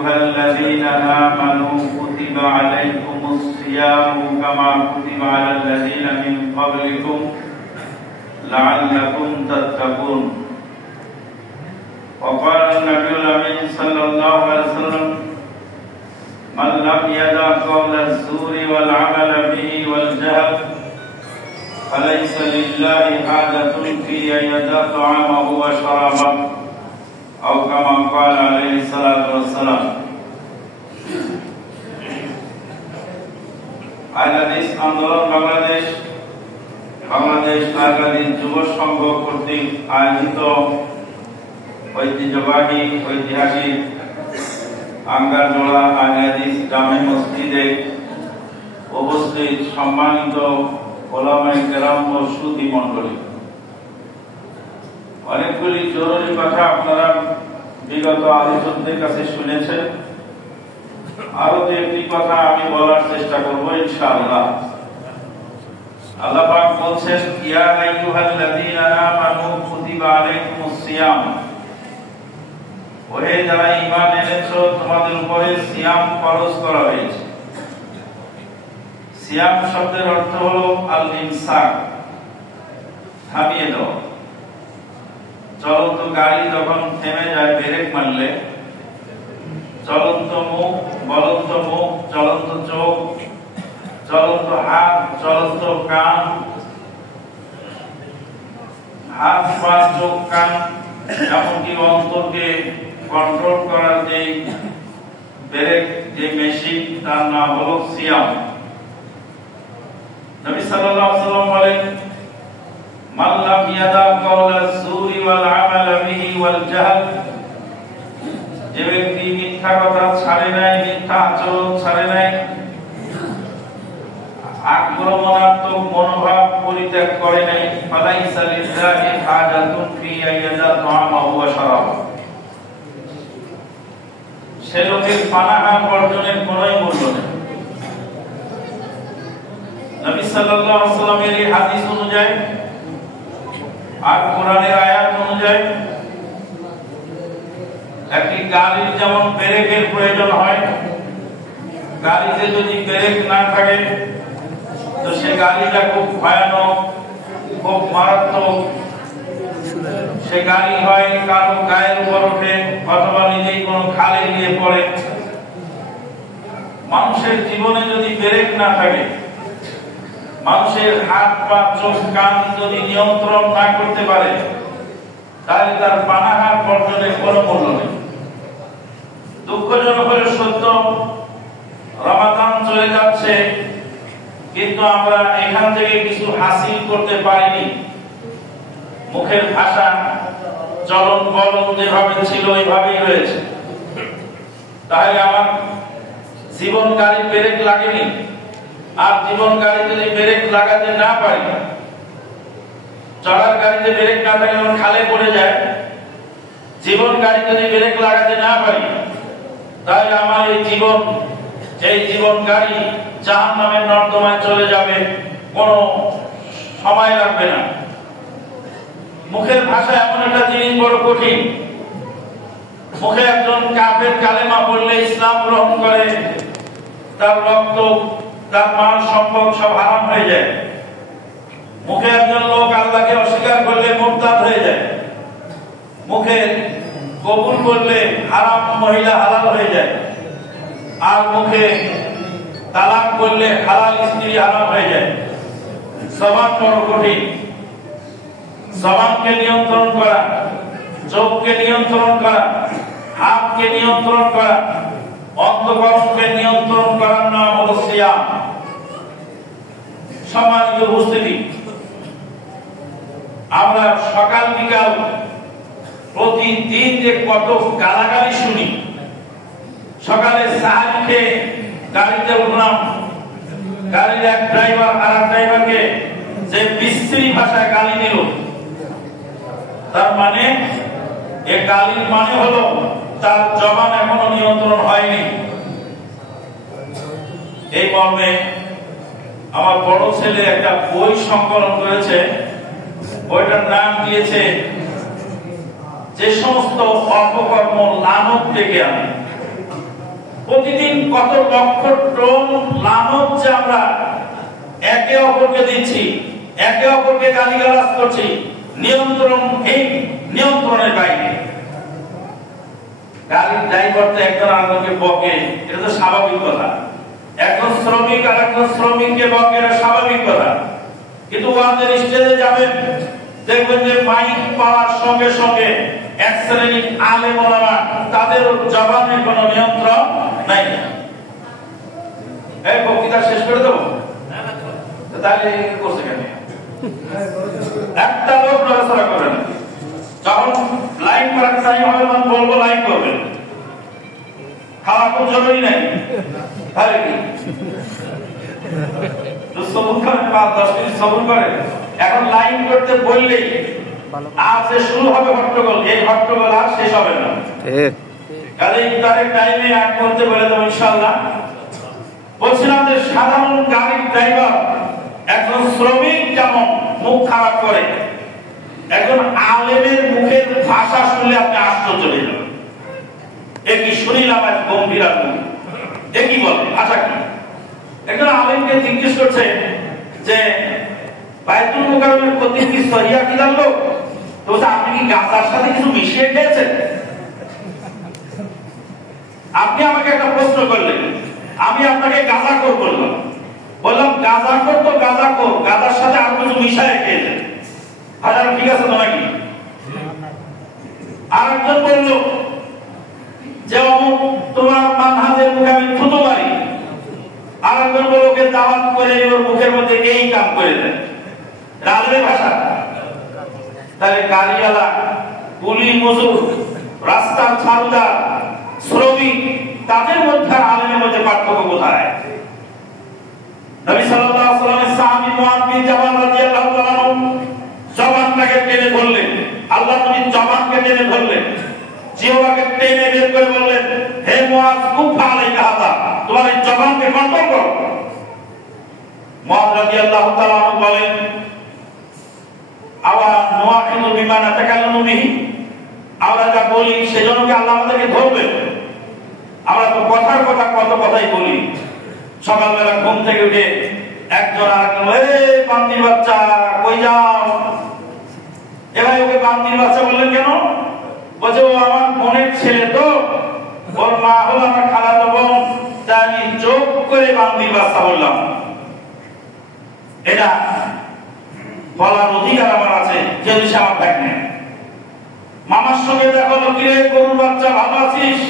أيها الذين آمنوا كتب عليكم الصيام كما كتب على الذين من قبلكم لعلكم تتقون وقال النبي الأمين صلى الله عليه وسلم من لم يدع قول الزور والعمل به والجهل فليس لله حاجة في أن يدع طعامه وشرابه أو كما قال عليه الصلاة والسلام আহলাদিস আন্দোলন বাংলাদেশ নাগরিক যুব সংঘ কর্তৃক আয়োজিত ঐতিহাসিক আঙ্গারজোড়া আহলাদিস জামে মসজিদে উপস্থিত সম্মানিত ওলামায়ে কেরাম ও সুধী মণ্ডলী, অনেকগুলি জরুরি কথা আপনারা বিগত আলোচকদের কাছে শুনেছেন। আরো একটি কথা আমি বলার চেষ্টা করব ইনশাআল্লাহ। আল্লাহ পাক বলছেন, ইয়া আইয়ুহাল্লাযীনা আমানু কুতিবা আলাইকুমুস সিয়াম, ওহে যারা ঈমান এনেছো তোমাদের উপরে সিয়াম ফরজ করা হয়েছে। সিয়াম শব্দের অর্থ হলো আল ইমসাক, থামিয়ে দেওয়া। চলন্ত গাড়ি যখন থেমে যায় ব্রেক মারলে, চলন্ত মুখ, বলন্ত মুখ, চলন্ত চোখ, চলন্ত হাত, চলন্ত কান, হাত পা চোখ কান, এমনকি অন্তরকে কন্ট্রোল করার যে ব্রেক, যে মেশিন, তার নাম হলো সিয়াম। নবী সাল্লাল্লাহু আলাইহি ওয়াসাল্লাম বলেন, মান লাম ইয়াদা কাওলা যুরি ওয়াল আমাল বিহি ওয়াল জাহল, যে ব্যক্তি মিথ্যা কথা ছাড়ে নাই, মিথ্যা আচরণ ছাড়ে নাই, আক্রমণাত্মক মনোভাব পরিত্যাগ করে নাই, ফালাইসা লিল্লাহি হাজাতুন ফি আইয়াদা তাআমাহু ওয়া শারাবাহু, সে লোকের পানাহা বর্জনের কোনই মূল্য নেই। নবী সাল্লাল্লাহু আলাইহি ওয়াসাল্লামের এই হাদিস অনুযায়ী আর কোরআনের আয়াত অনুযায়ী একটি গাড়ির যেমন ব্রেকের প্রয়োজন হয়, গাড়িতে যদি ব্রেক না থাকে তো সে গাড়িটা খুব ভয়ানক, খুব মারাত্মক। সে গাড়ি হয় কারো গায়ের উপর ওঠে অথবা নিজেই কোনো খালে গিয়ে পড়ে। মানুষের জীবনে যদি ব্রেক না থাকে, মানুষের হাত পা চোখ কান যদি নিয়ন্ত্রণ না করতে পারে, তাহলে তার পানাহার বর্জনের কোনো মূল্য নেই। দুঃখজনক হলে সত্য, রমাদান চলে যাচ্ছে কিন্তু আমরা এখান থেকে কিছু হাসিল করতে পারিনি। মুখের ভাষা, চলন বলন যেভাবে ছিল ওইভাবেই রয়েছে। তাহলে আমার জীবন গাড়ি ব্রেক লাগেনি। আর জীবন গাড়ি যদি ব্রেক লাগাতে না পারি, চলার গাড়িতে ব্রেক না থাকলে যখন খালে পড়ে যায়, জীবন গাড়ি যদি ব্রেক লাগাতে না পারি, তাহলে আমার এই জীবন গাড়ি জাহান্নামের নর্দমায় চলে যাবে, কোনো সময় লাগবে না। মুখের ভাষা এমন একটা জিনিস বড় কঠিন। মুখে একজন কাফের কালেমা বললে, ইসলাম গ্রহণ করে, তার রক্ত, তার মান সম্পদ সব হারাম হয়ে যায়। মুখে একজন লোক আল্লাহকে অস্বীকার করলে মুরতাদ হয়ে যায়। মুখে কবুল করলে হারাম মহিলা হালাল হয়ে যায়। আর মুখে তালাক করলে হালাল স্ত্রী হারাম হয়ে যায়। জবান বড় কঠিন। জবানকে নিয়ন্ত্রণ করা, চোখকে নিয়ন্ত্রণ করা, হাতকে নিয়ন্ত্রণ করা, অন্তঃকরণকে নিয়ন্ত্রণ করার নাম হলো সিয়াম। সম্মানিত উপস্থিতি, আমরা সকাল বিকাল প্রতিদিন যে কত গালাগালি শুনি। সকালে সাহায্য খেয়ে গাড়িতে উঠলাম, গাড়ির এক ড্রাইভার আর এক ড্রাইভারকে যে বিশ্রী ভাষায় গালি দিল, তার মানে এ গালির মানে হলো তার জবান এখনো নিয়ন্ত্রণ হয়নি। এই মর্মে আমার বড় ছেলে একটা বই সংকলন করেছে। বইটার নাম দিয়েছে যে সমস্ত অপকর্ম লানত ডেকে আনে। প্রতিদিন কত লক্ষ টন লানত যে আমরা একে অপরকে দিচ্ছি, একে অপরকে গালিগালাজ করছি, নিয়ন্ত্রণের বাইরে। গাড়ির ড্রাইভার তো একজন আরেকজনকে বকে, এটা তো স্বাভাবিক কথা। একজন শ্রমিক আর একজন শ্রমিককে বকে, এটা স্বাভাবিক কথা। কিন্তু ওয়াজের স্টেজে যাবেন, দেখবেন যে মাইক পাওয়ার সঙ্গে সঙ্গে এক শ্রেণীর আলেম ওলামা, তাদের জবানের কোনো নিয়ন্ত্রণ নাই। এই বক্তৃতা শেষ করে দেবো, তাহলে করছে কেন? একটা লোক নড়াচড়া করবেন, যখন লাইন করার টাইম হবে তখন বলবো লাইন করবেন। খাওয়া খুব জরুরি নাই, তাহলে কি সবুর করেন, 5-10 মিনিট সবুর করেন। এখন লাইন করতে বললেই আজ শুরু হবে হট্টগোল, এই হট্টগোল আর শেষ হবে না। কাজে ইফতারের টাইমে এক করতে বলে দেবো ইনশাআল্লাহ। বলছিলাম যে সাধারণ গাড়ির ড্রাইভার একজন শ্রমিক যেমন মুখ খারাপ করে, একজন আলেমের মুখের ভাষা শুনলে আপনি আশ্চর্য হয়ে যাবেন। একই শুনিলাম এক গম্ভীর আদমি, একই বলে ভাষা কি। একজন আলেমকে জিজ্ঞেস করছে যে বাইতুল মুকাররমের প্রতি কি সরিয়া কি জানলো, তো আপনি কি গাঁজার সাথে কিছু মিশিয়ে খেয়েছেন? আপনি আমাকে একটা প্রশ্ন করলেন, আমি আপনাকে গাঁজাখোর বললাম, বললাম গাঁজাখোর তো গাঁজাখোর, গাঁজার সাথে আর কিছু মিশায় খেয়েছেন, হাজার ঠিক আছে তো নাকি? আরেকজন বলল যে অমুক তোমার মানহাজের মুখে আমি থুতু মারি, আরেকজন বলল ওকে দাওয়াত করে ওর মুখের মধ্যে এই কাম করে দেন। রাজের ভাষা। তাহলে গাড়িওয়ালা, কুলি মজুর, রাস্তার ছাউদার, শ্রমিক, তাদের মধ্যে আলেমের মধ্যে পার্থক্য কোথায়? নবী সাল্লাল্লাহু আলাইহি ওয়াসাল্লামের সাহাবী মুআয বিন জাবাল রাদিয়াল্লাহু তাআলা জবানটাকে টেনে ধরলেন, আল্লাহ নবী জবানকে টেনে ধরলেন, জিহ্বাকে টেনে বের করে বললেন, হে মুআয কুফা আলাইকা হাদা, তোমার এই জবানকে কন্ট্রোল করো। মুআয রাদিয়াল্লাহু তাআলা বলেন, আওয়া নুআখিদু বিমা নাতাকাল্লামু বিহি, আমরা যা বলি সেজন্য কি আল্লাহ আমাদেরকে ধরবে? আমরা তো কথার কথা কত কথাই বলি। সকালবেলা ঘুম থেকে উঠে একজন আরেকজন, এই বান্দির বাচ্চা কই যাও? এবার ওকে বান্দির বাচ্চা বললেন কেন? বলছে ও আমার বোনের ছেলে, তো ওর মা হলো আমার খালাতো বোন, তাই আমি যোগ করে বান্দির বাচ্চা বললাম। এটা বলার অধিকার আমার আছে, যেহেতু সে আমার ভাই নেই। মামার সঙ্গে দেখো কিরে গরুর বাচ্চা ভালো আছিস?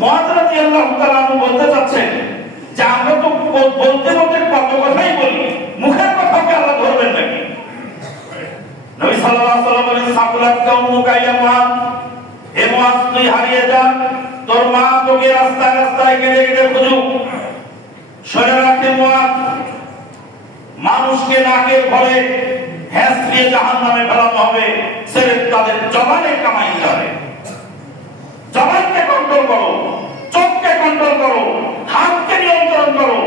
মুআয রাদিয়াল্লাহু তাআলা বলতে চাচ্ছেন যে আমরা তো বলতে বলতে কত কথাই বলি, মুখের কথাকে আল্লাহ ধরবেন নাকি? নবী সাল্লাল্লাহু আলাইহি ওয়াসাল্লাম বলেন, সাকুলাত কাউমুকা ইয়া মুআয, হে মুআয তুই হারিয়ে যা, তোর মা তোকে রাস্তায় রাস্তায় কেটে কেটে খুঁজুক। শুনে রাখতে মুআয, মানুষকে নাকের ভরে হ্যাস দিয়ে জাহান্নামে ফেলানো হবে, সেরে তাদের জবানে কামাইতে হবে। জবানকে কন্ট্রোল করো, চোখকে কন্ট্রোল করো, হাতকে নিয়ন্ত্রণ করো,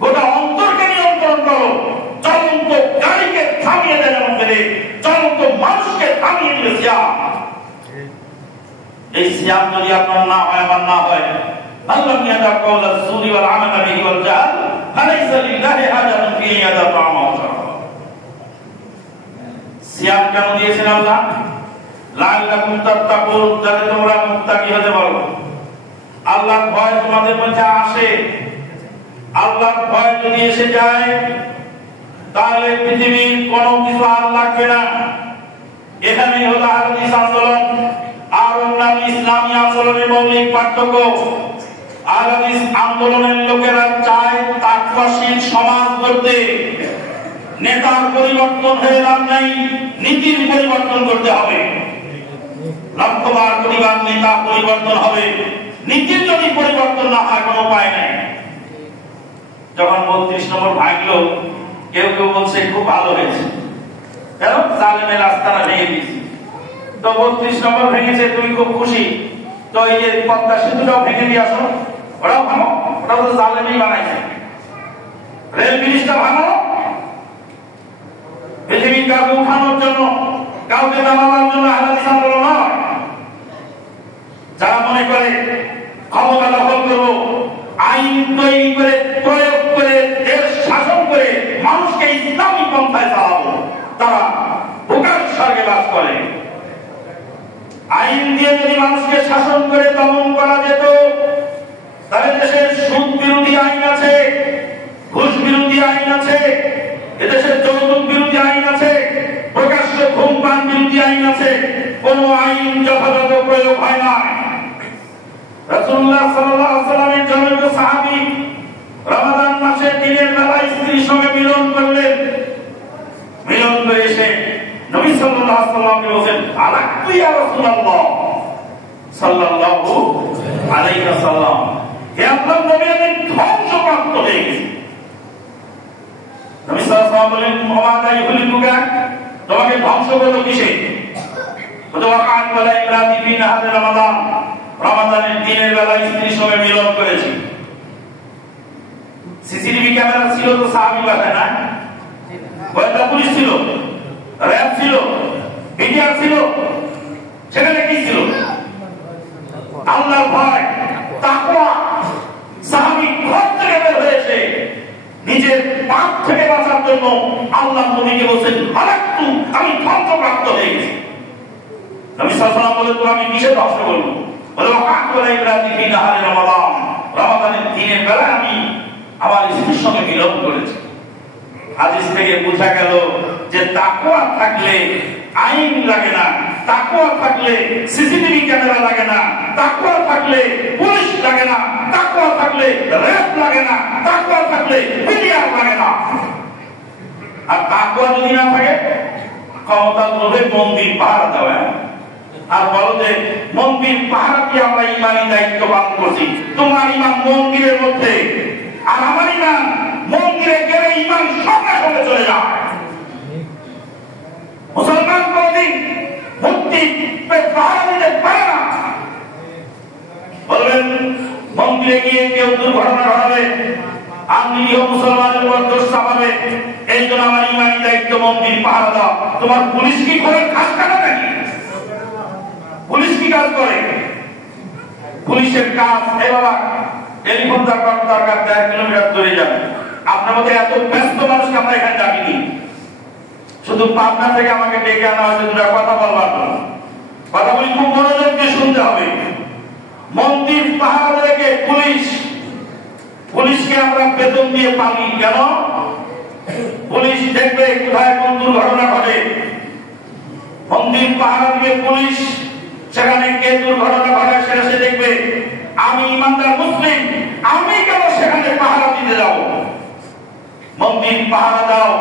গোটা অন্তরকে নিয়ন্ত্রণ করো। চলন্ত গাড়িকে থামিয়ে দেন এমন করে চলন্ত মানুষকে থামিয়ে দিলে সিয়াম। এই সিয়াম যদি আপনার না হয়, আমার না হয়, আল্লাহ মিয়াদা কওলা সুরি ওয়াল আমাল বিহি ওয়াল জাল ফালাইসা লিল্লাহি হাজাতুন ফি ইয়াদা তাআমা ওয়া শারাব। সিয়াম কেন দিয়েছেন আল্লাহ? লাআল্লাকুম তাত্তাকুন, যাতে তোমরা মুত্তাকি হতে পারো। আল্লাহর ভয় তোমাদের মধ্যে আসে। আল্লাহর ভয় যদি এসে যায় তাহলে পৃথিবীর কোনো কিছু আর লাগবে না। এখানেই হলো হাদিস আন্দোলন আর অন্যান্য ইসলামী আন্দোলনের মৌলিক পার্থক্য। হাদিস আন্দোলনের লোকেরা চায় তাকওয়াশীল সমাজ গড়তে। নেতার পরিবর্তন হয়ে লাভ নাই, নীতির পরিবর্তন করতে হবে। লক্ষ্যবার পরিবার নেতা পরিবর্তন হবে, নীতির যদি পরিবর্তন না হয় কোনো উপায় নাই। যখন 32 নম্বর ভাঙলো, কেউ কেউ বলছে খুব ভালো হয়েছে, কেন জালেমের রাস্তাটা ভেঙে দিয়েছে। তো 32 নম্বর ভেঙেছে, তুমি খুব খুশি, তো এই যে পদ্মা সেতুটাও ভেঙে দিয়ে আসো, ওটাও ভাঙো, ওটাও তো জালেমই বানাইছে। রেল ব্রিজটা ভাঙো, পৃথিবীর কাউকে উঠানোর জন্য, কাউকে নামানোর জন্য হাদিস আন্দোলন নয়। যারা মনে করে ক্ষমতা দখল করব, আইন তৈরি করে প্রয়োগ করে দেশ শাসন করে মানুষকে ইসলামী পন্থায় চালাবো, তারা বোকার স্বর্গে বাস করে। আইন দিয়ে যদি মানুষকে শাসন করে দমন করা যেত, তাহলে দেশের সুদ বিরোধী আইন আছে, ঘুষ বিরোধী আইন আছে, এদেশের যৌতুক বিরোধী আইন আছে, প্রকাশ্য ধূমপান বিরোধী আইন আছে, কোন আইন যথাযথ প্রয়োগ হয় না। রাসূলুল্লাহ সাল্লাল্লাহু আলাইহি ওয়াসাল্লামের জনৈক সাহাবী রমাদান মাসে দিনের বেলা স্ত্রীর সঙ্গে মিলন করলেন। মিলন করে এসে নবী সাল্লাল্লাহু আলাইহি ওয়াসাল্লামকে বলেন, আলাকতু ইয়া রাসূলুল্লাহ সাল্লাল্লাহু আলাইহি ওয়াসাল্লাম, হে আল্লাহর নবী, আমি ধ্বংসপ্রাপ্ত হয়ে গেছি। নবী সাল্লাল্লাহু আলাইহি ওয়াসাল্লাম বলেন, ওয়াদা ইহুলিকুকা, তোমাকে ধ্বংস করলো কিসে? বলে ওয়াকাত ওয়ালা ইমরাতি ফি নাহার রমাদান, রমাদানের দিনের বেলা স্ত্রীর সঙ্গে মিলন করেছি। সিসিটিভি ক্যামেরা ছিল তো সাহাবী বাসায় না, গোয়েন্দা পুলিশ ছিল, র‍্যাব ছিল, বিডিআর ছিল, সেখানে কি ছিল? আল্লাহর ভয়, তাকওয়া। সাহাবী ঘর থেকে বের হয়েছে নিজের পাপ থেকে বাঁচার জন্য আল্লাহর নবীকে বলেন, হালাকতু, আমি ধ্বংসপ্রাপ্ত হয়ে গেছি। নবী সাল্লাল্লাহু আলাইহি ওয়াসাল্লাম বলেন, আমি কিসে ধ্বংস করব? বলে ওয়াকাত ওয়ালা ইমরাতি ফি নাহার রমাদান, রমাদানের দিনের বেলা আমি আমার স্ত্রীর সঙ্গে মিলন করেছি। হাদিস থেকে বোঝা গেল যে তাকওয়া থাকলে আইন লাগে না, তাকওয়া থাকলে সিসিটিভি ক্যামেরা লাগে না, তাকওয়া থাকলে পুলিশ লাগে না, তাকওয়া থাকলে র‍্যাব লাগে না, তাকওয়া থাকলে বিডিআর লাগে না। আর তাকওয়া যদি না থাকে, ক্ষমতার লোভে মন্দির পাহারা দেওয়া, আর বলো যে মন্দির পাহারা দিয়ে আমরা ইমানি দায়িত্ব পালন করছি। তোমার ইমান মন্দিরের মধ্যে, আর আমার ইমান মন্দিরে গেলে ইমান সঙ্গে সঙ্গে চলে যায়। মুসলমান কোনদিন মুক্তি পাহারা দিতে পারে না। বলবেন মন্দিরে গিয়ে কেউ দুর্ঘটনা ঘটাবে, আর নিরীহ মুসলমানের উপর দোষ চাপাবে, এই জন্য আমার ইমানি দায়িত্ব মন্দির পাহারা দাও। তোমার পুলিশ কি করে কাজ কাটা নাকি? পুলিশ কি কাজ করে? পুলিশের কাজ, এই বাবা টেলিফোন দরকার 1.5 কিলোমিটার দূরে যাবে। আপনার মধ্যে এত ব্যস্ত মানুষকে আমরা এখানে ডাকিনি, শুধু পাবনা থেকে আমাকে ডেকে আনা হয়েছে দুটা কথা বলবার জন্য। কথাগুলি খুব মনোযোগ দিয়ে শুনতে হবে। মন্দির পাহারা রেখে পুলিশকে আমরা বেতন দিয়ে পালি কেন? পুলিশ দেখবে কোথায় কোন দুর্ঘটনা ঘটে। মন্দির পাহারা দিয়ে পুলিশ সেখানে কে দুর্ঘটনা ঘটে সেটা সে দেখবে। আমি ইমানদার মুসলিম, আমি কেন সেখানে পাহারা দিতে যাব? মন্দির পাহারা দাও,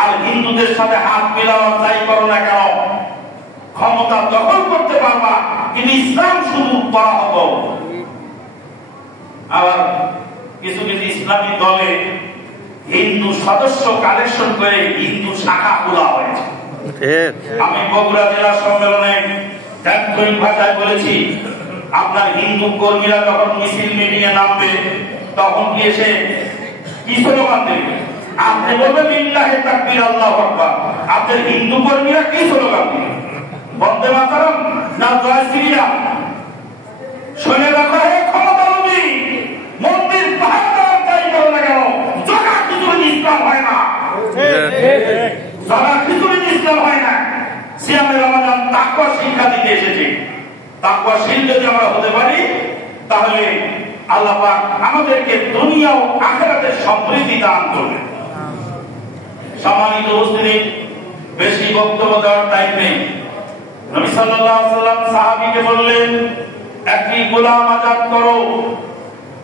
আর হিন্দুদের সাথে হাত মিলাও, যাই করো না কেন, ক্ষমতা দখল করতে পারবা, কিন্তু ইসলাম শুধু করা হতো। আবার কিছু কিছু ইসলামী দলে হিন্দু সদস্য কালেকশন করে হিন্দু শাখা খোলা হয়েছে। আমি বগুড়া জেলা সম্মেলনে ভাষায় বলেছি, আপনার হিন্দু কর্মীরা যখন মিছিল মিটিং এ নামবে, তখন কি এসে কি স্লোগান দেবে? আপনি বলবেন লিল্লাহি তাকবীর আল্লাহু আকবার, আপনার হিন্দু কর্মীরা কি স্লোগান দেবে? বন্দে মাতরম না জয় শ্রীরাম? শুনে রাখো, হে ক্ষমতালোভী, মন্দির পাহারা দেওয়ার দায়ী করো না কেন, জগা খিচুড়ি ইসলাম হয় না, জগা খিচুড়ি ইসলাম হয় না। সিয়ামে রমাদান তাকওয়া শিক্ষা দিতে এসেছে। তাকওয়াশীল যদি আমরা হতে পারি, তাহলে আল্লাহ পাক আমাদেরকে দুনিয়া ও আখিরাতের সমৃদ্ধি দান করবেন। সম্মানিত উপস্থিতি, বেশি বক্তব্য দেওয়ার টাইম নেই। নবী সাল্লাল্লাহু আলাইহি ওয়াসাল্লাম সাহাবীকে বললেন, একটি গোলাম আজাদ করো।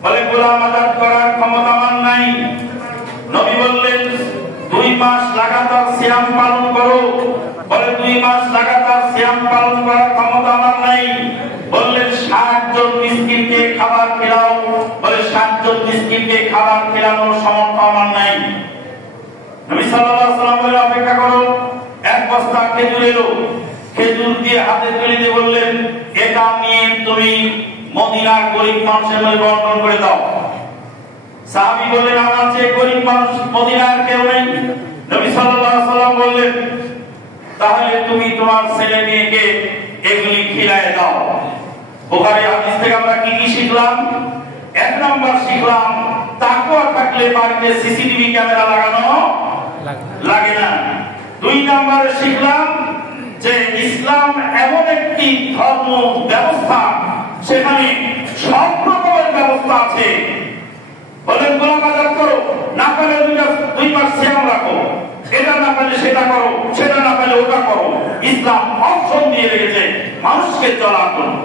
বলে গোলাম আজাদ করার ক্ষমতা আমার নাই। নবী বললেন 2 মাস লাগাতার সিয়াম পালন করো। বলে 2 মাস লাগাতার সিয়াম পালন করার ক্ষমতা আমার নাই। বললেন 60 জন মিসকিনকে খাবার খেলাও। বলে 60 জন মিসকিনকে খাবার খেলানোর সামর্থ্য আমার নাই। নবী সাল্লাল্লাহু আলাইহি ওয়াসাল্লাম বলে অপেক্ষা করো, 1 বস্তা খেজুর এলো। খেজুর দিয়ে হাতে তুলে দিয়ে বললেন, এটা নিয়ে তুমি মদিনার গরিব মানুষের মধ্যে বন্টন করে দাও। সাহাবী বললেন, আমার চেয়ে গরিব মানুষ মদিনার কেউ নেই। নবী সাল্লাল্লাহু আলাইহি ওয়াসাল্লাম বললেন, তাহলে তুমি তোমার ছেলে মেয়েকে এগুলি খিলায় দাও। বুখারী হাদিস থেকে আমরা কি কি শিখলাম? এক নম্বর শিখলাম তাকওয়া থাকলে বাড়িতে সিসিটিভি ক্যামেরা লাগানো লাগে না। দুই নম্বরে শিখলাম যে ইসলাম এমন একটি ধর্ম ব্যবস্থা সেখানে সব রকমের ব্যবস্থা আছে। বলেন গোলাম আজাদ করো, না পারলে দুই মাস সিয়াম রাখো, এটা না পারলে সেটা করো, সেটা না পারলে ওটা করো। ইসলাম অপশন দিয়ে রেখেছে মানুষকে চলার জন্য।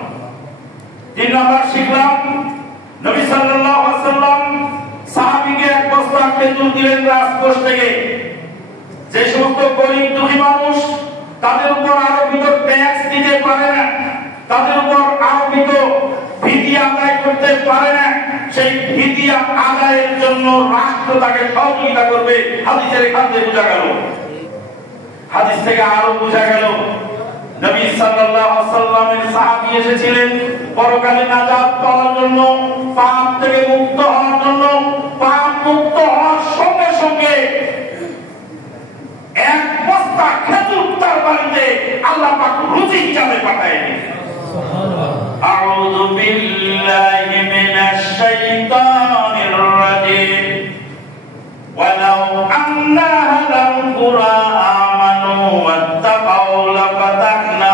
তিন নম্বর শিখলাম নবী সাল্লাল্লাহু আলাইহি ওয়াসাল্লাম সাহাবীকে এক বস্তা খেজুর দিলেন রাজকোষ থেকে। যে সমস্ত গরিব দুঃখী মানুষ তাদের উপর আরোপিত ট্যাক্স দিতে পারে না, তাদের উপর আরোপিত ফিদিয়া আদায় করতে পারে না, সেই ফিদিয়া আদায়ের জন্য রাষ্ট্র তাকে সহযোগিতা করবে। হাদিসের এখান থেকে বোঝা গেল, হাদিস থেকে আরো বোঝা গেল নবী সাল্লাল্লাহু আলাইহি ওয়াসাল্লামের সাহাবী এসেছিলেন পরকালে নাজাত পাওয়ার জন্য, পাপ থেকে মুক্ত হওয়ার জন্য। পাপ মুক্ত হওয়ার সঙ্গে সঙ্গে এক বস্তা খেজুর তার বাড়িতে আল্লাহ পাক রুজি হিসাবে পাঠায় দিলেন। আউযু বিল্লাহি মিনাশ শাইতানির রাজিম। ওয়ালাউ আন্না আহলাল কুরা আমানু ওয়াত্তাকাউ লাফাতাহনা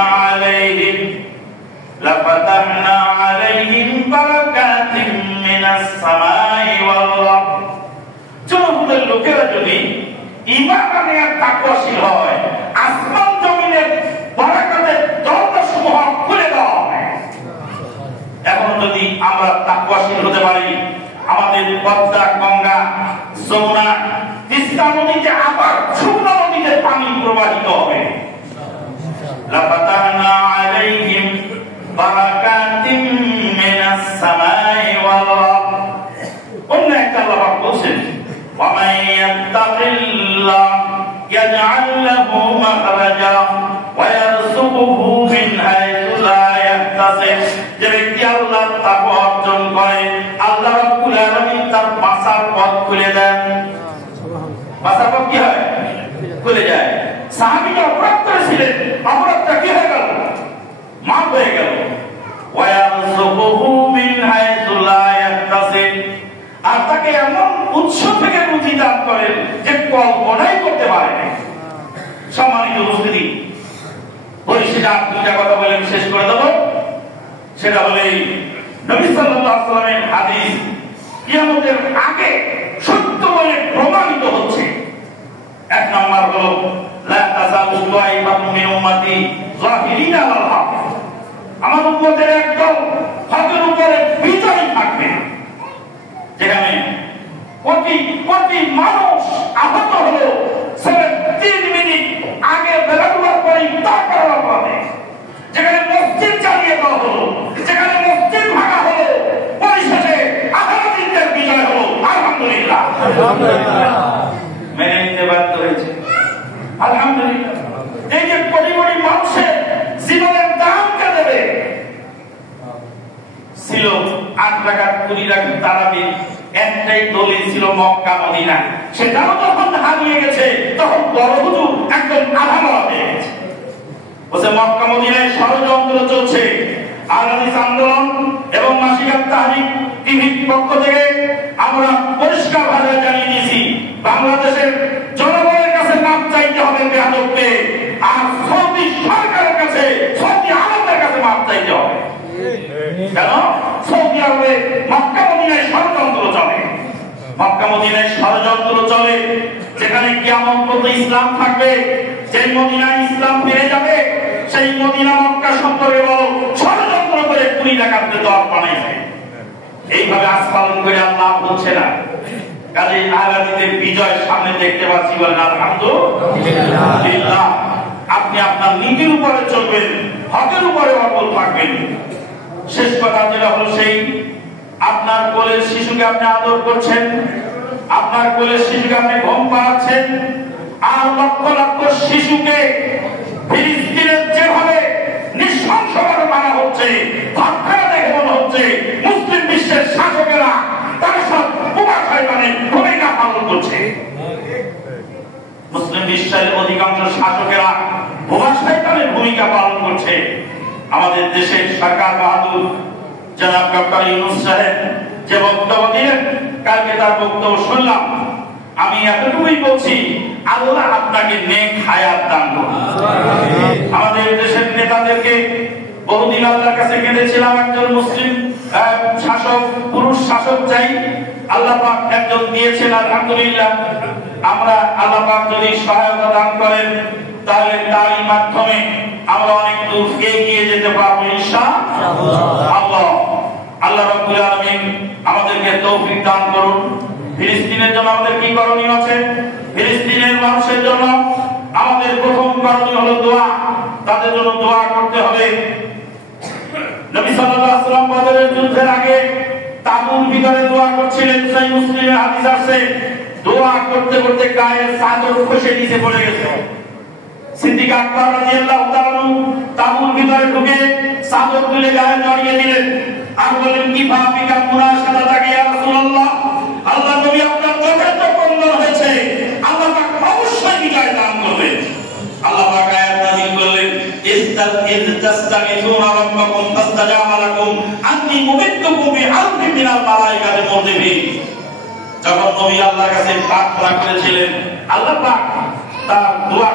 আলাইহিম বারাকাতিম মিনাস সামাই ওয়াল আরদ। জনপদের লোকেরা যদি ঈমান আনে আর তাকওয়াশীল হয়, আসমান জমিনের বারাকাতের দরজাসমূহ খুলে দেওয়া হয়। এখন যদি আমরা তাকওয়াশীল হতে পারি, আমাদের পদ্মা, গঙ্গা, যমুনা, তিস্তা নদীতে আবার শুকনো নদীতে পানি প্রবাহিত হবে। লাফাতাহনা আলাইহিম বারাকাতিম মিনাস সামাই ওয়াল আরদ। অন্য একটা আল্লাহ বলেন ওয়া মান ইয়াত্তাকিল্লাহ ইয়াজআল লাহু মাখরাজা ওয়া ইয়ারযুকুহু মিন হাইথু লা ইয়াহতাসিব। যে ব্যক্তি আল্লাহর তাকওয়া অর্জন করে, আল্লাহ রাব্বুল আলামিন তার বাঁচার পথ খুলে দেন। বাঁচার পথ কি হয়? খুলে যায়। সাহাবীরা অপরাধ করেছিলেন, অপরাধটা কি হয়ে গেল? মাফ হয়ে গেল। ওয়া ইয়ারযুকুহু মিন হাইথু লা ইয়াহতাসিব। আর তাকে এমন উৎস থেকে রুজি দান করেন যে কল্পনাই করতে পারে না। সম্মানিত উপস্থিতি, পরিশেষে দুইটা কথা বলে আমি শেষ করে দেব। সেটা হলে নবী সাল্লাল্লাহু আলাইহি ওয়াসাল্লামের হাদিস কিয়ামতের আগে সত্য বলে প্রমাণিত হচ্ছে। এক নম্বর হলো লা তাযালু তাইফাতুন মিন উম্মতি যাহিরিনা আলাল হক। আমার উম্মতের একদল হকের উপরে বিজয়ী থাকবে। যেখানে কোটি কোটি মানুষ আহত হলো, 3 মিনিট আগে বেলাগুলোর পরে ইফতার করার পরে, যেখানে মসজিদ জ্বালিয়ে দেওয়া হলো, যেখানে মসজিদ ভাঙা হলো, পরিশেষে আহমদীদের বিজয় হলো। আলহামদুলিল্লাহ, মেনে নিতে বাধ্য হয়েছে। আলহামদুলিল্লাহ। এই যে কোটি কোটি মানুষের জীবনের দাম কে দেবে? ছিল 8 রাকাত 20 রাকাত তারাবি, একটাই দলিল ছিল মক্কা মদিনা। সেটাও যখন হারিয়ে গেছে তখন বড় হুজুর একদম আধামরা হয়ে গেছে। বলছে মক্কা মদিনায় ষড়যন্ত্র চলছে। আল-হাদিস আন্দোলন এবং মাসিকাত তাহরিক টিভির পক্ষ থেকে আমরা পরিষ্কার ভাবে জানিয়ে দিয়েছি, বাংলাদেশের জনগণের কাছে মাপ চাইতে হবে বেয়াদবকে, আর সৌদি সরকারের কাছে, সৌদি আরবের কাছে মাপ চাইতে হবে। কেন? সৌদি আরবে মক্কা মদিনায় ষড়যন্ত্র চলে। মক্কা মদিনায় ষড়যন্ত্র চলে, যেখানে কিয়ামত পর্যন্ত ইসলাম থাকবে। যে মদিনায় ইসলাম ফিরে যাবে, সেই মদিনা মক্কা সম্পর্কে বলো ষড়যন্ত্র করে 20 রাকাতের দর বানাইছে। এইভাবে আস্ফালন করে আল্লাহ হচ্ছে না। কাজে আহলাদিদের বিজয় সামনে দেখতে পাচ্ছি, বলেন আলহামদুলিল্লাহ। আপনি আপনার নীতির উপরে চলবেন, হকের উপরে অটল থাকবেন। শেষ কথা যেটা হলো সেই, আপনার কোলের শিশুকে আপনি আদর করছেন, আপনার কোলের শিশুকে আপনি ঘুম পাড়াচ্ছেন, আর লক্ষ লক্ষ শিশুকে ফিলিস্তিনের যেভাবে নৃশংসভাবে মারা হচ্ছে, ভাবখানা দেখে মনে হচ্ছে মুসলিম বিশ্বের শাসকেরা তারা সব বোমা শয়তানের ভূমিকা পালন করছে। মুসলিম বিশ্বের অধিকাংশ শাসকেরা বোমা শয়তানের ভূমিকা পালন করছে। আমাদের দেশের সরকার বাহাদুর জনাব ডক্টর ইউনূস সাহেব যে বক্তব্য দিলেন, কালকে তার বক্তব্য শুনলাম। আমি এতটুকুই বলছি, আল্লাহ আপনাকে নেক হায়াত দান করুন। আমাদের দেশের নেতাদেরকে বহুদিন আল্লাহর কাছে কেঁদেছিলাম, একজন মুসলিম শাসক, পুরুষ শাসক চাই। আল্লাহ পাক একজন দিয়েছেন, আলহামদুলিল্লাহ। আমরা আল্লাহ পাক যদি সহায়তা দান করেন, তাহলে তারই মাধ্যমে আমরা অনেক দূর এগিয়ে যেতে পারবো ইনশাআল্লাহ। আল্লাহ রাব্বুল আলামিন আমাদেরকে তৌফিক দান করুন। ফিলিস্তিনের জন্য আমাদের কি করণীয় আছে? ফিলিস্তিনের মানুষের জন্য আমাদের প্রথম করণীয় হলো দোয়া। তাদের জন্য দোয়া করতে হবে। নবী সাল্লাল্লাহু আলাইহি ওয়াসাল্লাম বদরের যুদ্ধের আগে তাঁবুর ভিতরে দোয়া করছিলেন। সহিহ মুসলিমের হাদিস আছে, দোয়া করতে করতে গায়ের চাদর খসে নিচে পড়ে গেছে। সিদ্দিক আকবর রাদিয়াল্লাহু তাআলা তাঁবুর ভিতরে ঢুকে চাদর তুলে গায়ে জড়িয়ে দিলেন আর বললেন, কি ভাবিকা মুনাশাদাতাকা ইয়া রাসূলুল্লাহ, আল্লাহ নবী আপনার চোখের তো কন্দন হয়েছে, আল্লাহ পাক অবশ্যই বিজয় দান করবেন। আল্লাহ পাক আয়াত নাযিল করলেন, ইজ তাস্তাগিথুনা রাব্বাকুম ফাস্তাজাবা লাকুম আন্নী মুমিদ্দুকুম বিআলফিন মিনাল মালাইকাতি মুরদিফিন। যখন নবী আল্লাহর কাছে প্রার্থনা করেছিলেন, আল্লাহ পাক তার দোয়া